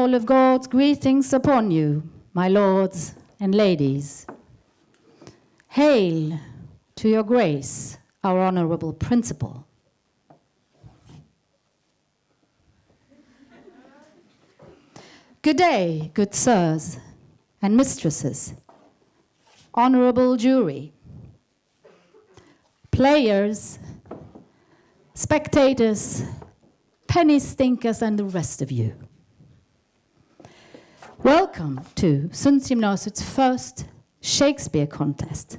All of God's greetings upon you, my lords and ladies. Hail to your grace, our honorable principal. Good day, good sirs and mistresses, honorable jury, players, spectators, penny stinkers, and the rest of you. Welcome to Sundsgymnasiet's first Shakespeare contest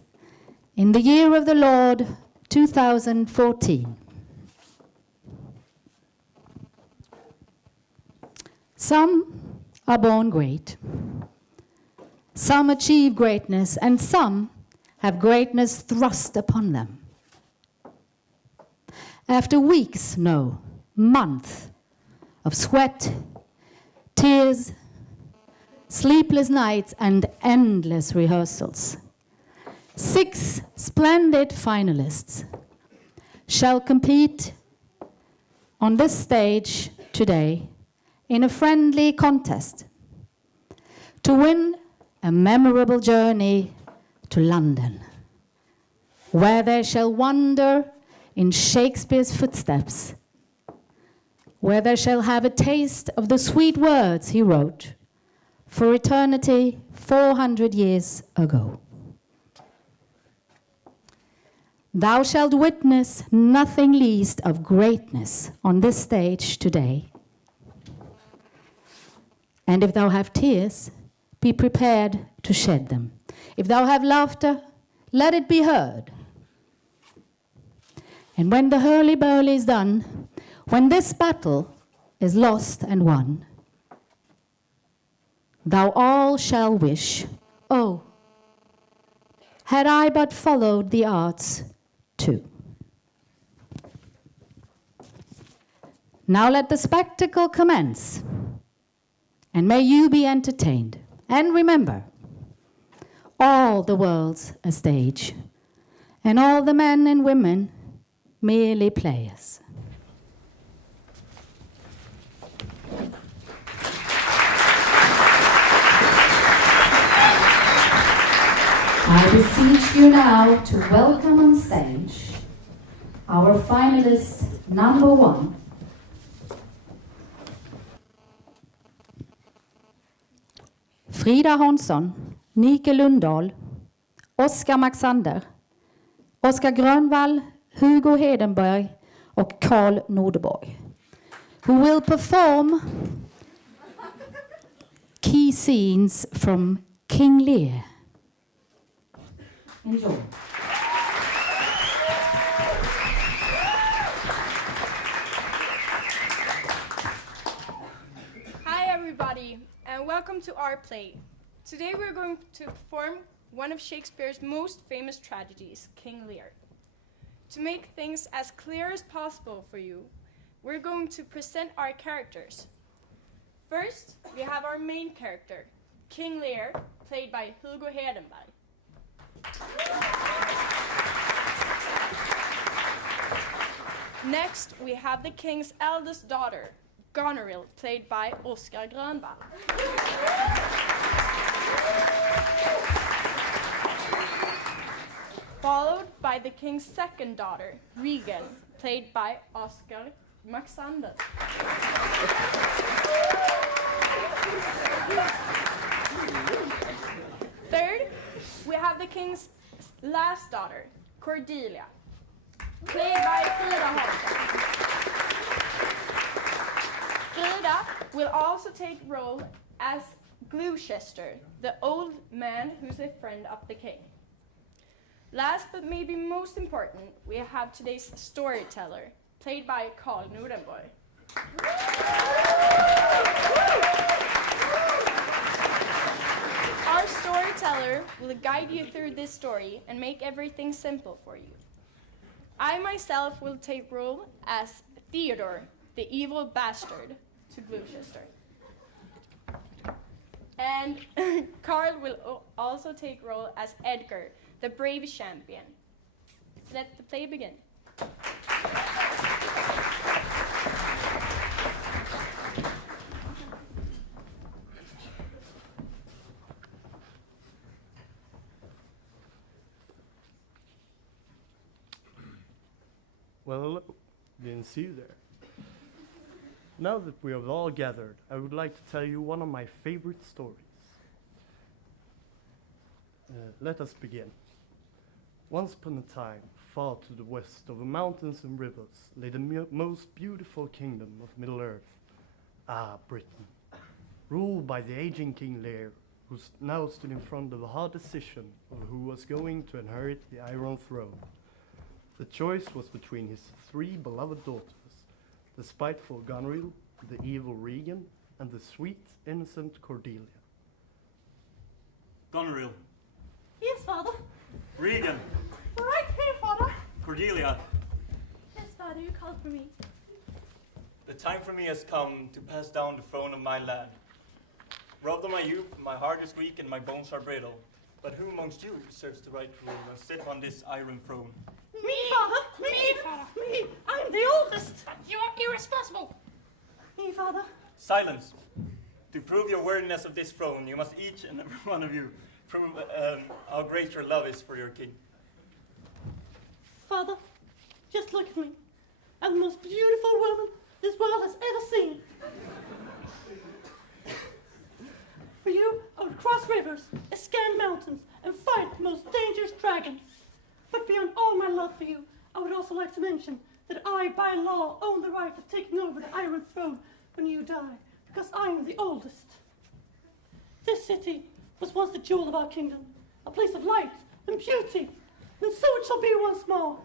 in the year of the Lord 2014. Some are born great, some achieve greatness, and some have greatness thrust upon them. After weeks, no, months of sweat, tears, sleepless nights, and endless rehearsals, 6 splendid finalists shall compete on this stage today in a friendly contest to win a memorable journey to London, where they shall wander in Shakespeare's footsteps, where they shall have a taste of the sweet words he wrote for eternity 400 years ago. Thou shalt witness nothing least of greatness on this stage today. And if thou have tears, be prepared to shed them. If thou have laughter, let it be heard. And when the hurly-burly is done, when this battle is lost and won, thou all shall wish, oh, had I but followed the arts too. Now let the spectacle commence. And may you be entertained. And remember, all the world's a stage, and all the men and women merely players. I beseech you now to welcome on stage our finalist number 1, Frida Hansson, Nike Lundahl, Oskar Maxander, Oskar Grönvall, Hugo Hedenberg och Carl Nordeborg, who will perform key scenes from King Lear. Enjoy. Hi everybody, and welcome to our play. Today we're going to perform one of Shakespeare's most famous tragedies, King Lear. To make things as clear as possible for you, we're going to present our characters. First, we have our main character, King Lear, played by Hugo Hedenberg. Next, we have the king's eldest daughter, Goneril, played by Oskar Grönvall. Followed by the king's second daughter, Regan, played by Oskar Maxander. Third, we have the king's last daughter, Cordelia, played by Fria. Fria will also take role as Gloucester, the old man who's a friend of the king. Last but maybe most important, we have today's storyteller, played by Carl Nordeborg. Our storyteller will guide you through this story and make everything simple for you. I myself will take role as Theodore, the evil bastard to Gloucester. And Carl will also take role as Edgar, the brave champion. Let the play begin. and see you there. Now that we have all gathered, I would like to tell you one of my favorite stories. Let us begin. Once upon a time, far to the west over mountains and rivers, lay the most beautiful kingdom of Middle-earth, Britain, ruled by the aging King Lear, who now stood in front of a hard decision of who was going to inherit the Iron Throne. The choice was between his 3 beloved daughters, the spiteful Goneril, the evil Regan, and the sweet, innocent Cordelia. Goneril. Yes, Father. Regan. Right here, Father. Cordelia. Yes, Father, you called for me. The time for me has come to pass down the throne of my land. Robbed of my youth, my heart is weak and my bones are brittle. But who amongst you deserves the right to rule and sit on this iron throne? Me, Father. Me, Father. Me. I'm the oldest. You are irresponsible. Me, Father. Silence. To prove your worthiness of this throne, you must each and every one of you prove how great your love is for your king. Father, just look at me. I'm the most beautiful woman this world has ever seen. For you, I would cross rivers, ascend mountains, and fight the most dangerous dragons. But beyond all my love for you, I would also like to mention that I, by law, own the right of taking over the Iron Throne when you die, because I am the oldest. This city was once the jewel of our kingdom, a place of light and beauty, and so it shall be once more.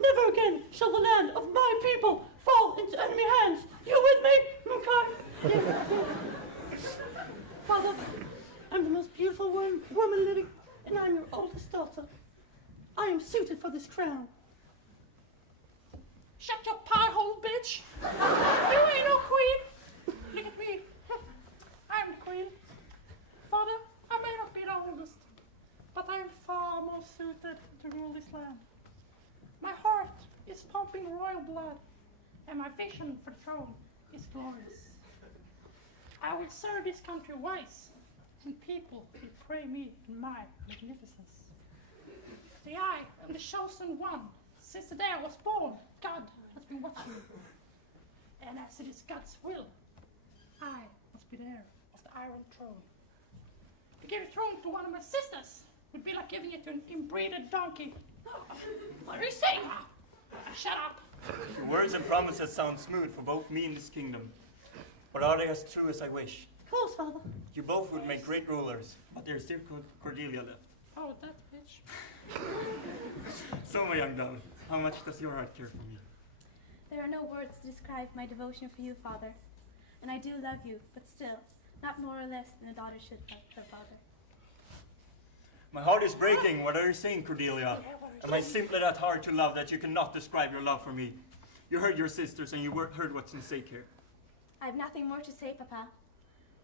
Never again shall the land of my people fall into enemy hands. You with me, Mkai? Yeah. Father, I'm the most beautiful woman living, and I'm your oldest daughter. I am suited for this crown. Shut your pie hole, bitch. You ain't no queen. Look at me. I'm the queen. Father, I may not be the oldest, but I am far more suited to rule this land. My heart is pumping royal blood, and my vision for the throne is glorious. I will serve this country wise, and people will pray me in my magnificence. The I am the chosen one. Since the day I was born, God has been watching me. And as it is God's will, I must be the heir of the Iron Throne. To give the throne to one of my sisters would be like giving it to an inbreeded donkey. What are you saying? Shut up. Your words and promises sound smooth for both me and this kingdom. But are they as true as I wish? Of course, Father. You both would make great rulers, but there's still Cordelia left. Oh, that bitch. So, my young darling, how much does your heart care for me? There are no words to describe my devotion for you, Father. And I do love you, but still, not more or less than a daughter should love her father. My heart is breaking. What are you saying, Cordelia? Am I simply that hard to love that you cannot describe your love for me? You heard your sisters and you heard what's in stake here. I have nothing more to say, Papa.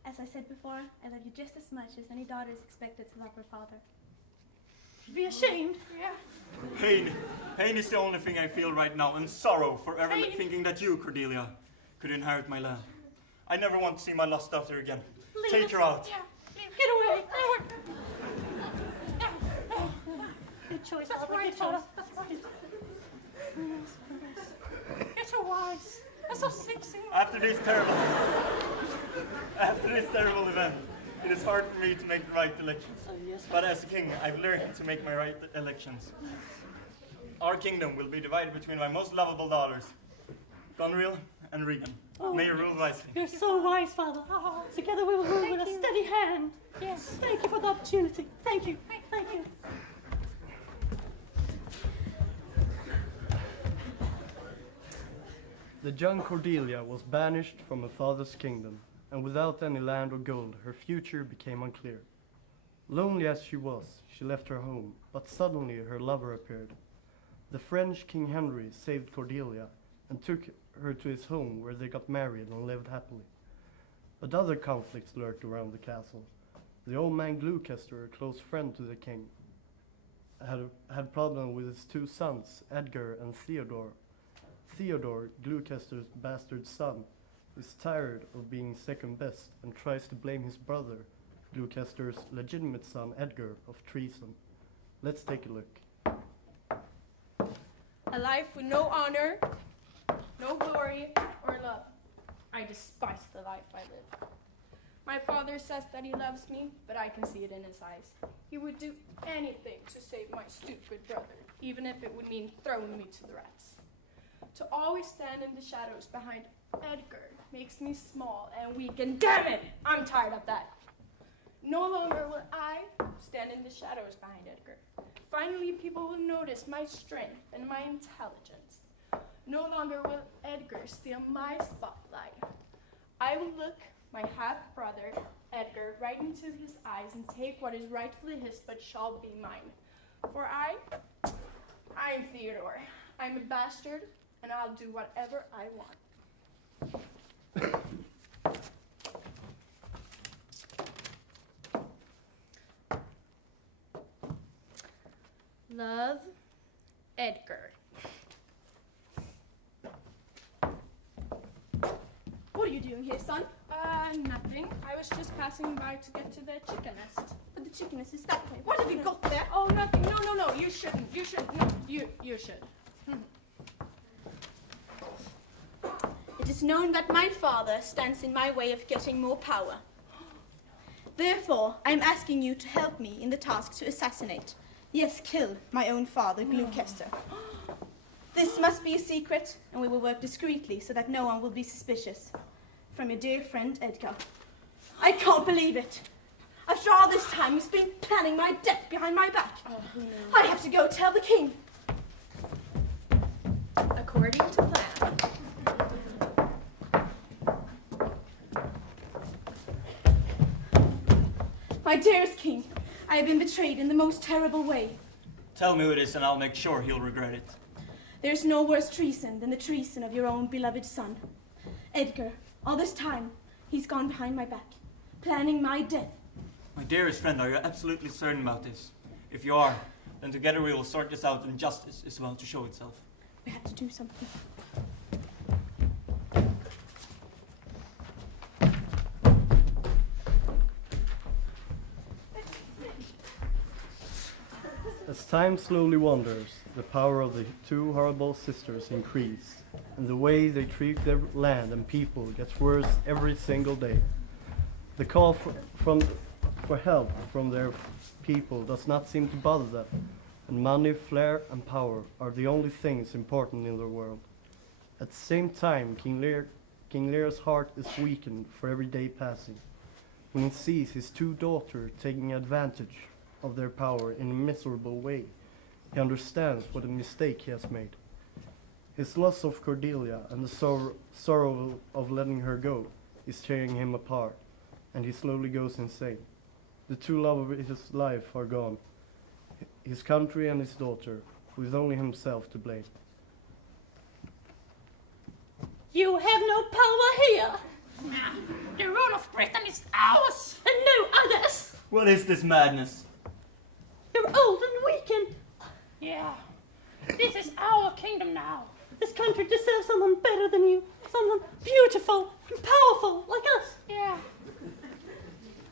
As I said before, I love you just as much as any daughter is expected to love her father. Be ashamed. Yeah. Pain. Pain is the only thing I feel right now, and sorrow for ever Pain. thinking that you, Cordelia, could inherit my land. I never want to see my lost daughter again. Leave Take us. her out. Yeah. Get away. Good choice, That's Father. right, Good Father. choice. That's right. You're so wise. You're so sexy. After this terrible event, it is hard for me to make the right elections. Yes. But as a king, I've learned to make my right elections. Our kingdom will be divided between my most lovable daughters, Goneril and Regan. Oh. May you rule wisely. You're so wise, Father. Together we will rule with a you. steady hand. Yes. Thank you for the opportunity. Thank you. Thank you. The young Cordelia was banished from her father's kingdom, and without any land or gold, her future became unclear. Lonely as she was, she left her home, but suddenly her lover appeared. The French King Henry saved Cordelia and took her to his home, where they got married and lived happily. But other conflicts lurked around the castle. The old man Gloucester, a close friend to the king, had problem with his 2 sons, Edgar and Theodore. Theodore, Gloucester's bastard son, is tired of being second best and tries to blame his brother, Gloucester's legitimate son, Edgar, of treason. Let's take a look. A life with no honor, no glory or love. I despise the life I live. My father says that he loves me, but I can see it in his eyes. He would do anything to save my stupid brother, even if it would mean throwing me to the rats. To always stand in the shadows behind Edgar makes me small and weak, and damn it, I'm tired of that. No longer will I stand in the shadows behind Edgar. Finally, people will notice my strength and my intelligence. No longer will Edgar steal my spotlight. I will look my half-brother, Edgar, right into his eyes and take what is rightfully his but shall be mine. For I'm Theodore. I'm a bastard, and I'll do whatever I want. Love, Edgar. What are you doing here, son? Nothing. I was just passing by to get to the chicken nest. But the chicken nest is that way. What have you got there? Oh, nothing. No. You shouldn't. You should. No, you should. It is known that my father stands in my way of getting more power. Therefore, I am asking you to help me in the task to assassinate, yes, kill my own father, Gloucester. This must be a secret, and we will work discreetly so that no one will be suspicious. From your dear friend, Edgar. I can't believe it. After all this time, he's been planning my death behind my back. Oh, who knows? I have to go tell the king. According to plan. My dearest king, I have been betrayed in the most terrible way. Tell me who it is and I'll make sure he'll regret it. There is no worse treason than the treason of your own beloved son. Edgar, all this time, he's gone behind my back, planning my death. My dearest friend, are you absolutely certain about this? If you are, then together we will sort this out and justice is about to show itself. We have to do something. As time slowly wanders, the power of the two horrible sisters increase, and the way they treat their land and people gets worse every single day. The call for help from their people does not seem to bother them, and money, flair, and power are the only things important in the world. At the same time, King Lear's heart is weakened for every day passing, when he sees his two daughters taking advantage of their power in a miserable way. He understands what a mistake he has made. His loss of Cordelia and the sorrow of letting her go is tearing him apart, and he slowly goes insane. The two love of his life are gone, his country and his daughter, with only himself to blame. You have no power here. The rule of Britain is ours and no others. What is this madness? You're old and weakened. Yeah, this is our kingdom now. This country deserves someone better than you. Someone beautiful and powerful like us. Yeah.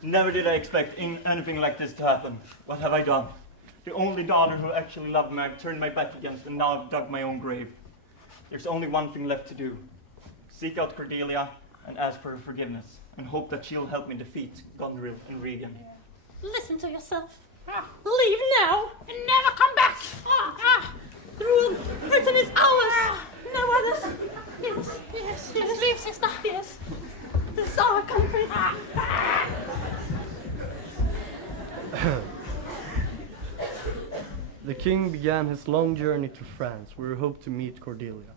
Never did I expect anything like this to happen. What have I done? The only daughter who actually loved me I've turned my back against, and now I've dug my own grave. There's only one thing left to do. Seek out Cordelia and ask for her forgiveness, and hope that she'll help me defeat Gondril and Regan. Listen to yourself. Leave now and never come back. The rule of Britain is ours. No others. Yes. Leave, sister. Yes. This is our country. The king began his long journey to France, where he hoped to meet Cordelia.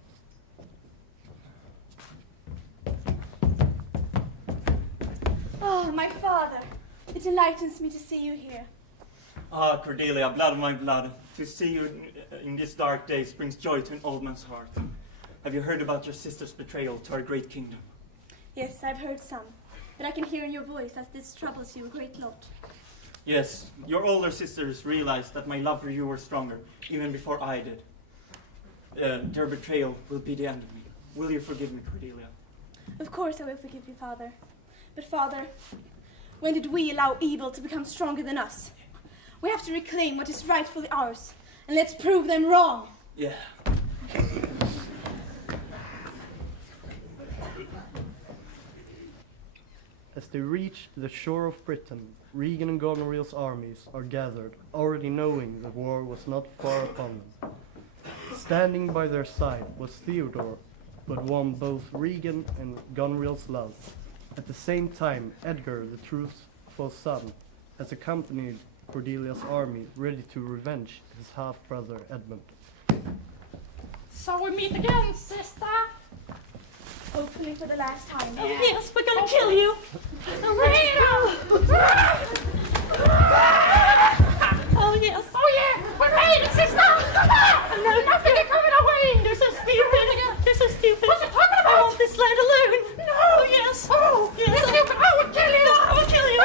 Oh, my father. It enlightens me to see you here. Ah, Cordelia, blood of my blood, to see you in these dark days brings joy to an old man's heart. Have you heard about your sister's betrayal to our great kingdom? Yes, I've heard some, but I can hear in your voice as this troubles you a great lot. Yes, your older sisters realized that my love for you was stronger, even before I did. Their betrayal will be the end of me. Will you forgive me, Cordelia? Of course I will forgive you, Father. But, Father, when did we allow evil to become stronger than us? We have to reclaim what is rightfully ours, and let's prove them wrong. Yeah. As they reach the shore of Britain, Regan and Goneril's armies are gathered, already knowing the war was not far upon them. Standing by their side was Theodore, who had won both Regan and Goneril's love. At the same time, Edgar, the truthful son, has accompanied Cordelia's army, ready to revenge his half-brother Edmund. So we meet again, sister. Hopefully for the last time. Oh, yes, we're gonna kill you. Oh, yes. Oh, yeah, we're ready, sister. No, nothing is coming our way. They're so stupid. They're so stupid. What's it talking about? I want this land alone. No. Oh, yes. Oh, yes. You're stupid. I will kill you. No, I will kill you.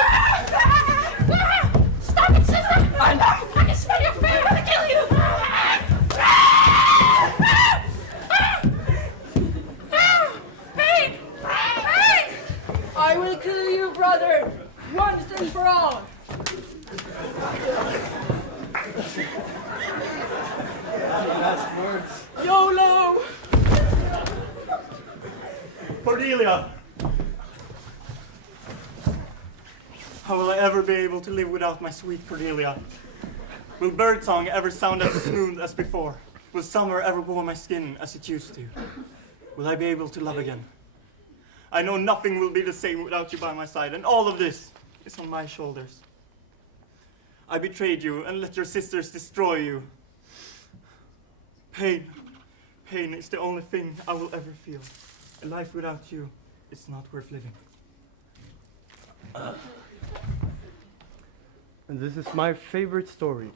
Stop it, sister. I know. I can smell your fear. I'm gonna kill you. I will kill you, brother, once and for all. Last words. YOLO! Cordelia! How will I ever be able to live without my sweet Cordelia? Will birdsong ever sound as smooth as before? Will summer ever warm my skin as it used to? Will I be able to love again? I know nothing will be the same without you by my side, and all of this is on my shoulders. I betrayed you and let your sisters destroy you. Pain is the only thing I will ever feel. A life without you is not worth living. And this is my favorite story.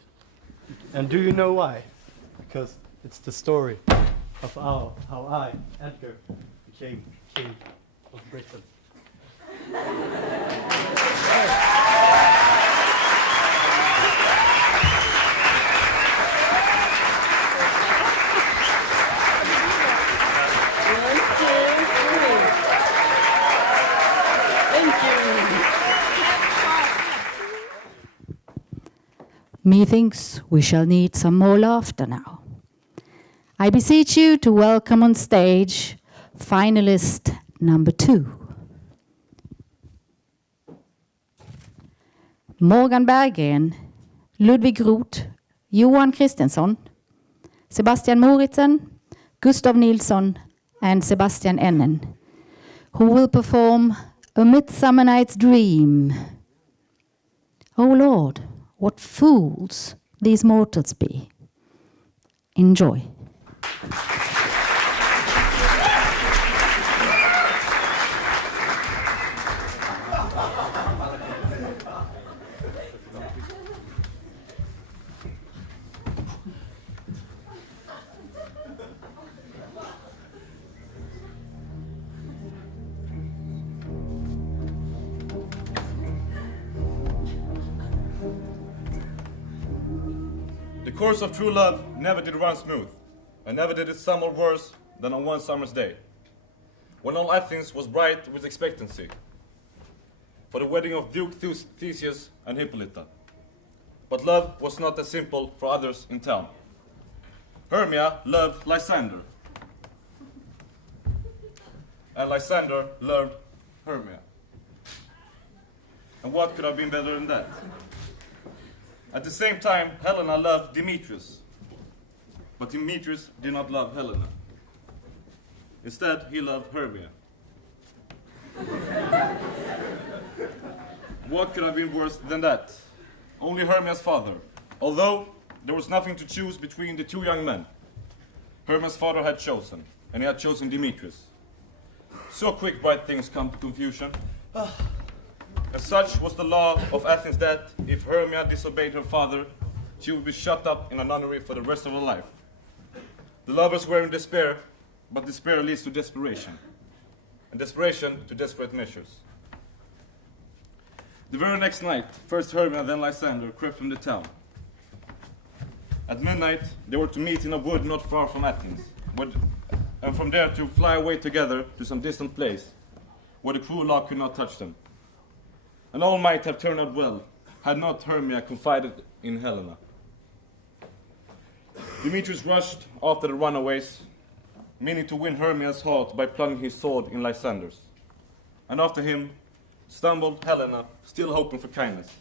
And do you know why? Because it's the story of how I, Edgar, became king of Britain. Methinks we shall need some more laughter now. I beseech you to welcome on stage finalist number 2. Morgan Berggren, Ludvig Roth, Johan Kristensson, Sebastian Moritzen, Gustav Nilsson, and Sebastian Ennen, who will perform A Midsummer Night's Dream. O Lord, what fools these mortals be. Enjoy. The course of true love never did run smooth, and never did it summer worse than on one summer's day, when all Athens was bright with expectancy for the wedding of Duke Theseus and Hippolyta. But love was not as simple for others in town. Hermia loved Lysander, and Lysander loved Hermia. And what could have been better than that? At the same time, Helena loved Demetrius, but Demetrius did not love Helena. Instead, he loved Hermia. What could have been worse than that? Only Hermia's father. Although there was nothing to choose between the two young men, Hermia's father had chosen, and he had chosen Demetrius. So quick bright things come to confusion. As such was the law of Athens that if Hermia disobeyed her father, she would be shut up in a nunnery for the rest of her life. The lovers were in despair, but despair leads to desperation, and desperation to desperate measures. The very next night, first Hermia, then Lysander crept from the town. At midnight, they were to meet in a wood not far from Athens, and from there to fly away together to some distant place, where the cruel law could not touch them. And all might have turned out well, had not Hermia confided in Helena. Demetrius rushed after the runaways, meaning to win Hermia's heart by plunging his sword in Lysander's. And after him stumbled Helena, still hoping for kindness.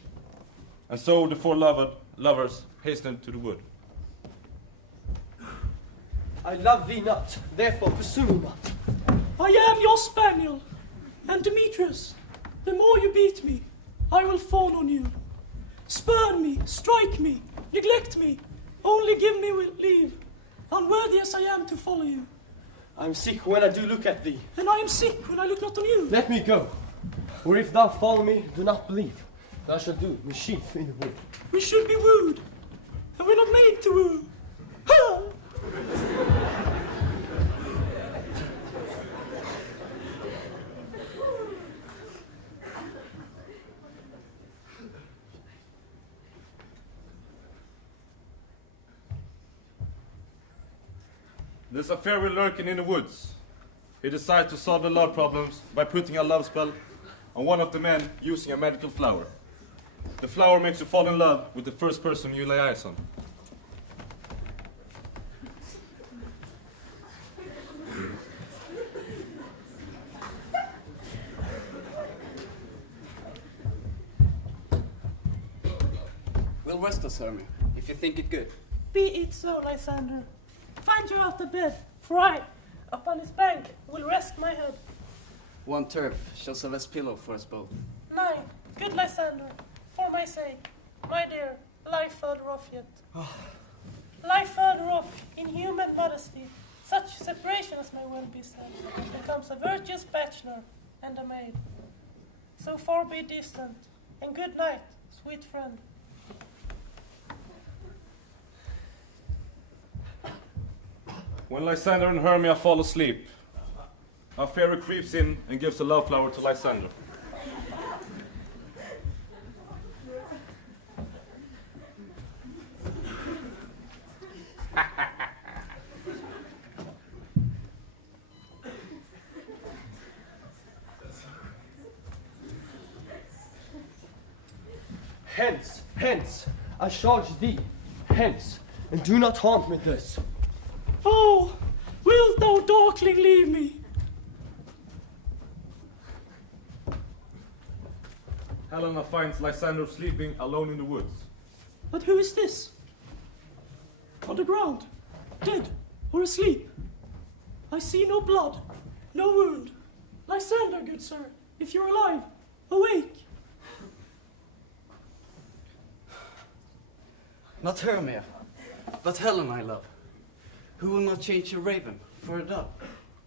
And so the four lovers hastened to the wood. I love thee not, therefore pursue me not. I am your spaniel, and Demetrius, the more you beat me, I will fawn on you. Spurn me, strike me, neglect me, only give me leave, unworthy as I am to follow you. I am sick when I do look at thee. And I am sick when I look not on you. Let me go, or if thou follow me, do not believe. Thou shalt do mischief in the wood. We should be wooed, and we're not made to woo. Ha! There's a fairy lurking in the woods. He decides to solve the love problems by putting a love spell on one of the men using a magical flower. The flower makes you fall in love with the first person you lay eyes on. We'll rest us, Hermia, if you think it good. Be it so, Lysander. Find you out the bed, for I, upon his bank, will rest my head. One turf shall serve as pillow for us both. Nay, good Lysander, for my sake, my dear, lie further off yet. Lie further off in human modesty. Such separation, as may well be said, becomes a virtuous bachelor and a maid. So far be distant, and good night, sweet friend. When Lysander and Hermia fall asleep, a fairy creeps in and gives a love flower to Lysander. Hence, hence, I charge thee, hence, and do not haunt me thus. Oh, wilt thou darkling leave me? Helena finds Lysander sleeping alone in the woods. But who is this? On the ground, dead or asleep? I see no blood, no wound. Lysander, good sir, if you're alive, awake. Not Hermia, but Helen I love, who will not change a raven for a dove.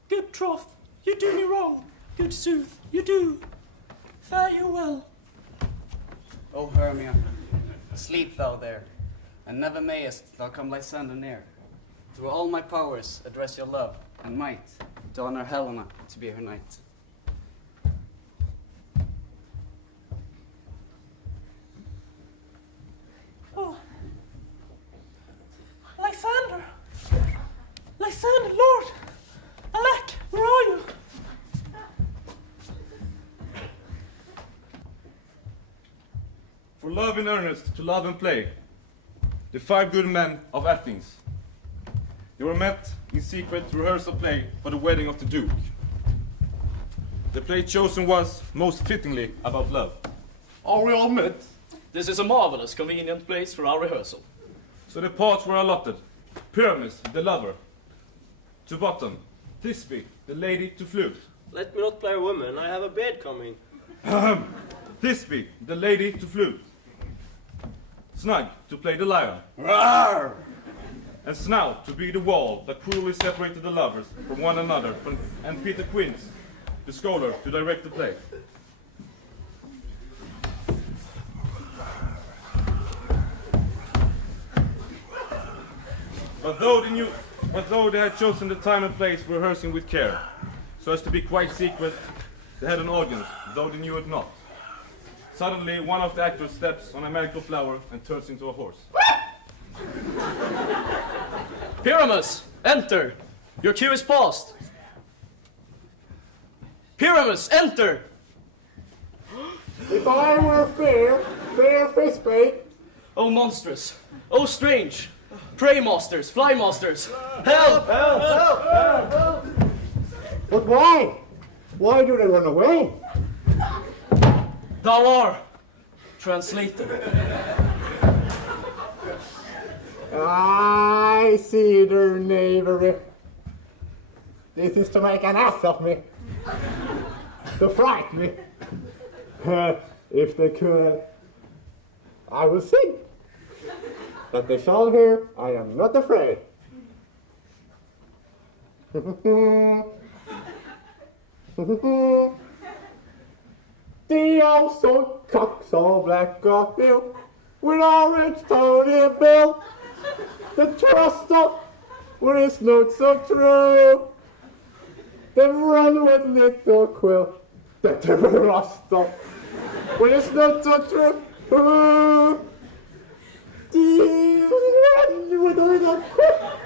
Good troth, you do me wrong. Good sooth, you do. Fare you well. O Hermia, sleep thou there, and never mayest thou come Lysander near. Through all my powers address your love and might, to honor Helena to be her knight. Oh, Lysander! Lysander, Lord! Alack, where are you? For love in earnest, to love and play, the 5 good men of Athens. They were met in secret rehearsal play for the wedding of the Duke. The play chosen was, most fittingly, about love. Are we all met? This is a marvelous, convenient place for our rehearsal. So the parts were allotted. Pyramus, the lover. To bottom, Thisbe, the lady to flute. Let me not play a woman, I have a bed coming. Thisbe, the lady to flute. Snug, to play the lion. Rawr! And Snout, to be the wall that cruelly separated the lovers from one another, and Peter Quince, the scholar, to direct the play. But though they had chosen the time and place for rehearsing with care, so as to be quite secret, they had an audience, though they knew it not. Suddenly, one of the actors steps on a magical flower and turns into a horse. Pyramus, enter! Your cue is paused. Pyramus, enter! If I were fair Thisbe. Oh monstrous, oh strange, pray masters, fly masters, help! Help! Help! Help! But why? Why do they run away? Thou art translator. I see their knavery. This is to make an ass of me. To frighten me. If they could, I will sing. But they shall hear, I am not afraid. The old so cock so black of you, with orange Tony Bill, the trust of when it's not so true. They run with little quill, that they will rust of when it's not so true. The run with little quill.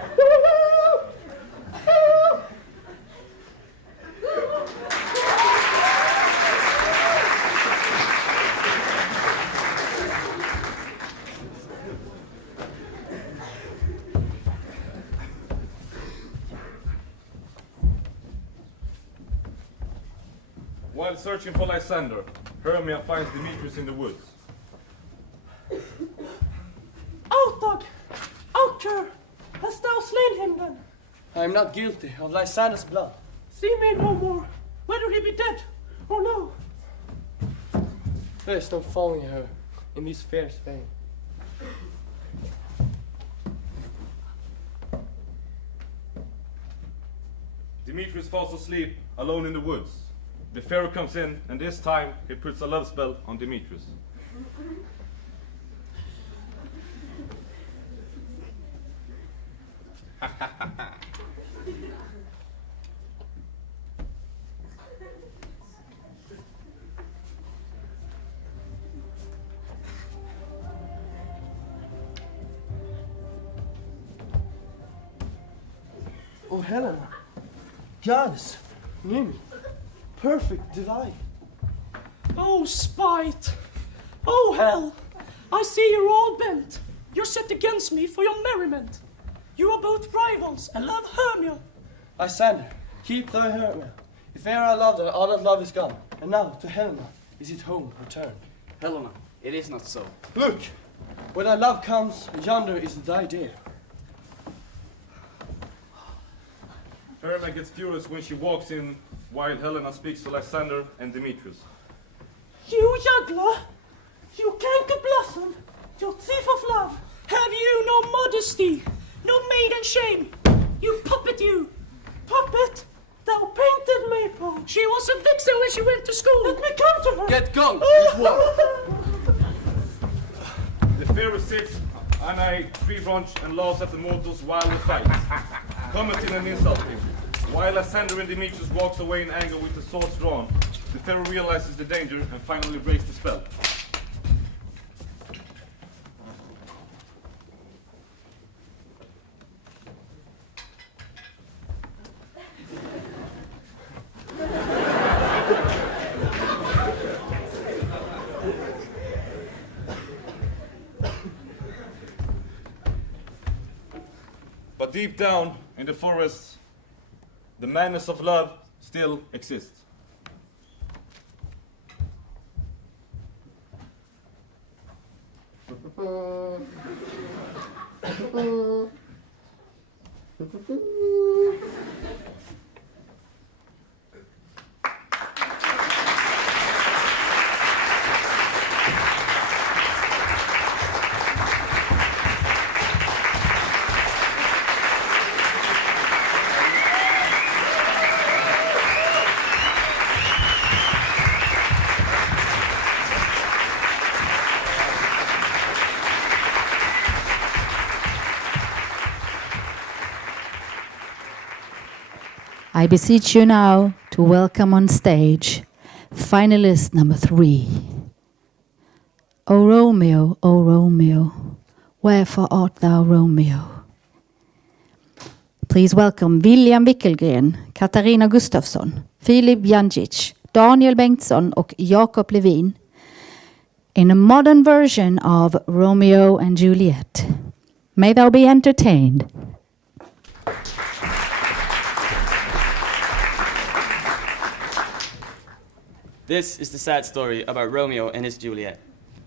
While searching for Lysander, Hermia finds Demetrius in the woods. Out, dog! Out, cur! Hast thou slain him then? I am not guilty of Lysander's blood. See me no more, whether he be dead or no. There is no following her in this fierce vein. Demetrius falls asleep alone in the woods. The pharaoh comes in, and this time he puts a love spell on Demetrius. Oh, Helena, goddess, Mimi, perfect divine. Oh, spite! Oh, hell! I see you're all bent. You're set against me for your merriment. You are both rivals and love Hermia. Lysander, keep thy Hermia. If e'er I loved her, all that love is gone. And now, to Helena, is it home returned? Helena, it is not so. Look, where thy love comes, yonder is thy dear. Hermia gets furious when she walks in while Helena speaks to Lysander and Demetrius. You juggler! You canker blossom! You thief of love! Have you no modesty? No maiden shame? You puppet, you! Puppet? Thou painted maple! She was a vixen when she went to school! Let me come to her! Get gone! The pharaoh sits on a tree branch and laughs at the mortals while they fight, commenting and insulting. While Lysander and Demetrius walks away in anger with the swords drawn, the pharaoh realizes the danger and finally breaks the spell. But deep down in the forest, the madness of love still exists. I beseech you now to welcome on stage finalist number 3. O Romeo, wherefore art thou Romeo? Please welcome William Wickelgren, Katarina Gustafsson, Filip Janjic, Daniel Bengtsson och Jakob Levin in a modern version of Romeo and Juliet. May thou be entertained. This is the sad story about Romeo and his Juliet.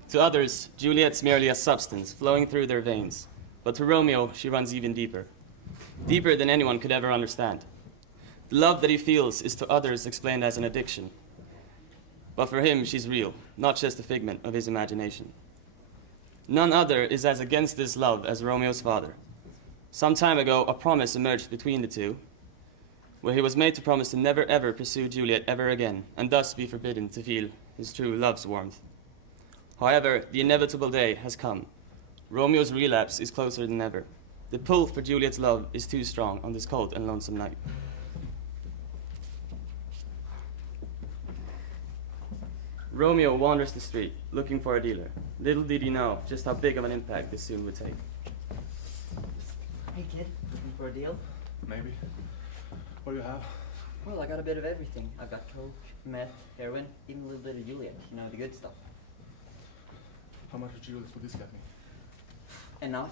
To others, Juliet's merely a substance flowing through their veins, but to Romeo, she runs even deeper. Deeper than anyone could ever understand. The love that he feels is to others explained as an addiction. But for him, she's real, not just a figment of his imagination. None other is as against this love as Romeo's father. Some time ago, a promise emerged between the two, where he was made to promise to never ever pursue Juliet ever again, and thus be forbidden to feel his true love's warmth. However, the inevitable day has come. Romeo's relapse is closer than ever. The pull for Juliet's love is too strong on this cold and lonesome night. Romeo wanders the street, looking for a dealer. Little did he know just how big of an impact this soon would take. Hey kid, looking for a deal? Maybe. What do you have? Well, I got a bit of everything. I've got coke, meth, heroin, even a little bit of Juliet. You know, the good stuff. How much of Juliet would this get me? Enough.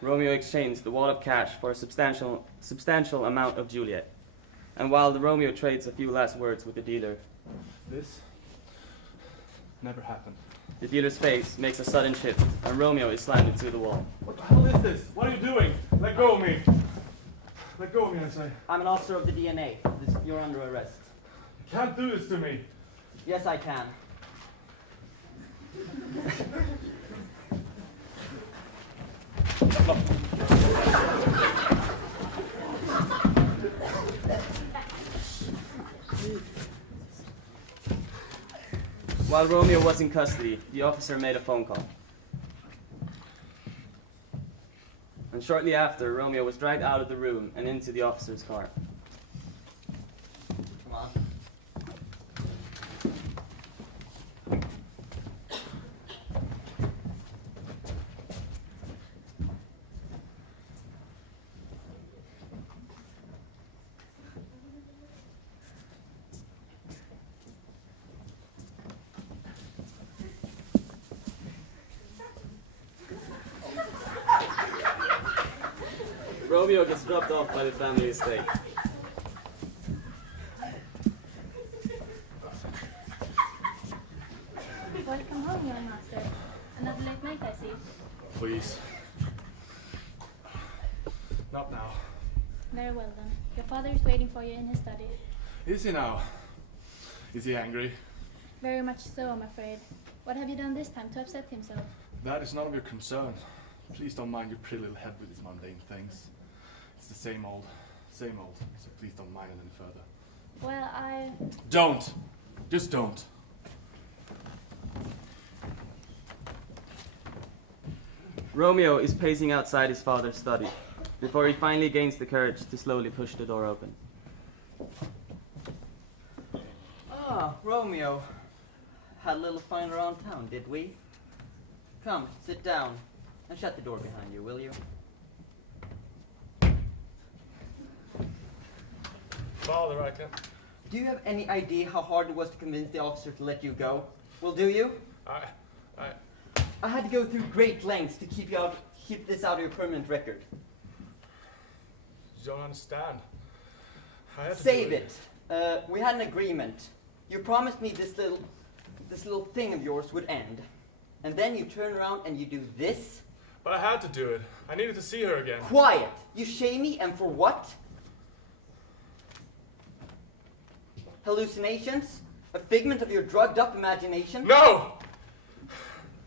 Romeo exchanged the wad of cash for a substantial amount of Juliet. And while the Romeo trades a few last words with the dealer, This never happened. the dealer's face makes a sudden shift, and Romeo is slammed into the wall. What the hell is this? What are you doing? Let go of me. Let go of me, I say. I'm an officer of the DNA. You're under arrest. You can't do this to me. Yes, I can. While Romeo was in custody, the officer made a phone call. And shortly after, Romeo was dragged out of the room and into the officer's car. Come on. Romeo gets dropped off by the family estate. Welcome home, young master. Another late night, I see. Please. Not now. Very well then. Your father is waiting for you in his study. Is he now? Is he angry? Very much so, I'm afraid. What have you done this time to upset him so? That is none of your concern. Please don't mind your pretty little head with these mundane things. It's the same old, so please don't mind it any further. Well, I... Don't! Just don't. Romeo is pacing outside his father's study before he finally gains the courage to slowly push the door open. Ah, Romeo. Had a little fun around town, did we? Come, sit down, and shut the door behind you, will you? Father, I can... Do you have any idea how hard it was to convince the officer to let you go? Well, do you? I had to go through great lengths to keep this out of your permanent record. You don't understand. I had to Save it. We had an agreement. You promised me this little thing of yours would end. And then you turn around and you do this? But I had to do it. I needed to see her again. Quiet! You shame me, and for what? Hallucinations? A figment of your drugged up imagination? No!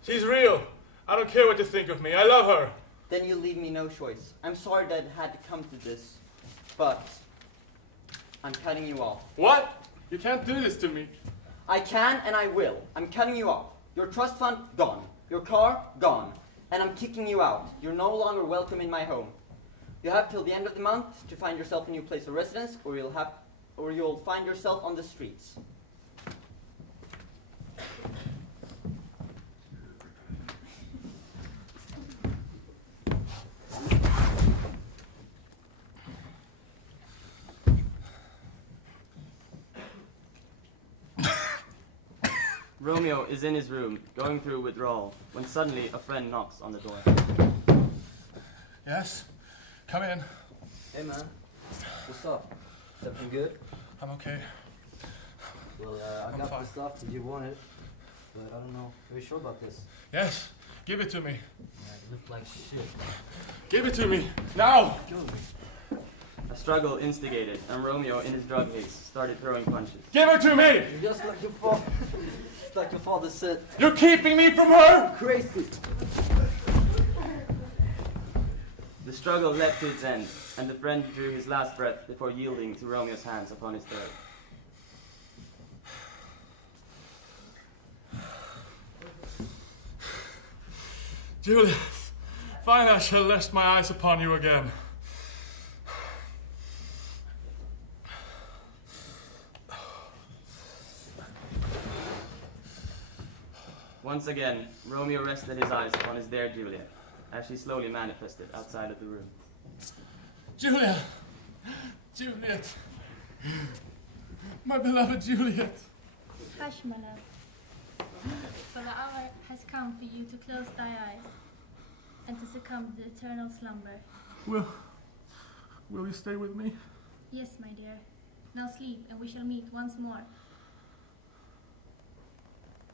She's real. I don't care what you think of me. I love her. Then you leave me no choice. I'm sorry that it had to come to this, but I'm cutting you off. What? You can't do this to me. I can and I will. I'm cutting you off. Your trust fund, gone. Your car, gone. And I'm kicking you out. You're no longer welcome in my home. You have till the end of the month to find yourself a new place of residence, or you'll find yourself on the streets. Romeo is in his room, going through withdrawal, when suddenly a friend knocks on the door. Yes? Come in. Hey man, what's up? Something good? I'm okay. Well, I got the stuff that you wanted, but I don't know. Are you sure about this? Yes, give it to me. Yeah, it looked like shit. Give it to me, now! A struggle instigated, and Romeo, in his drug haste, started throwing punches. Give it to me! Just like your father. Just like your father said. You're keeping me from her! Crazy. The struggle led to its end, and the friend drew his last breath before yielding to Romeo's hands upon his throat. Juliet, finally I shall rest my eyes upon you again. Once again, Romeo rested his eyes upon his dear Juliet, as she slowly manifested outside of the room. Juliet! Juliet! My beloved Juliet! Hush, my love. For the hour has come for you to close thy eyes and to succumb to the eternal slumber. Will you stay with me? Yes, my dear. Now sleep, and we shall meet once more.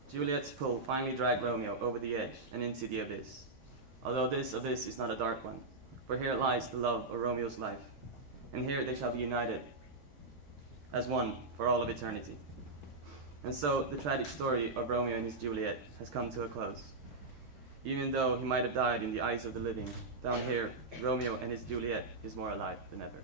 Juliet's pull finally dragged Romeo over the edge and into the abyss. Although this abyss is not a dark one, for here lies the love of Romeo's life, and here they shall be united as one for all of eternity. And so the tragic story of Romeo and his Juliet has come to a close. Even though he might have died in the eyes of the living, down here, Romeo and his Juliet is more alive than ever.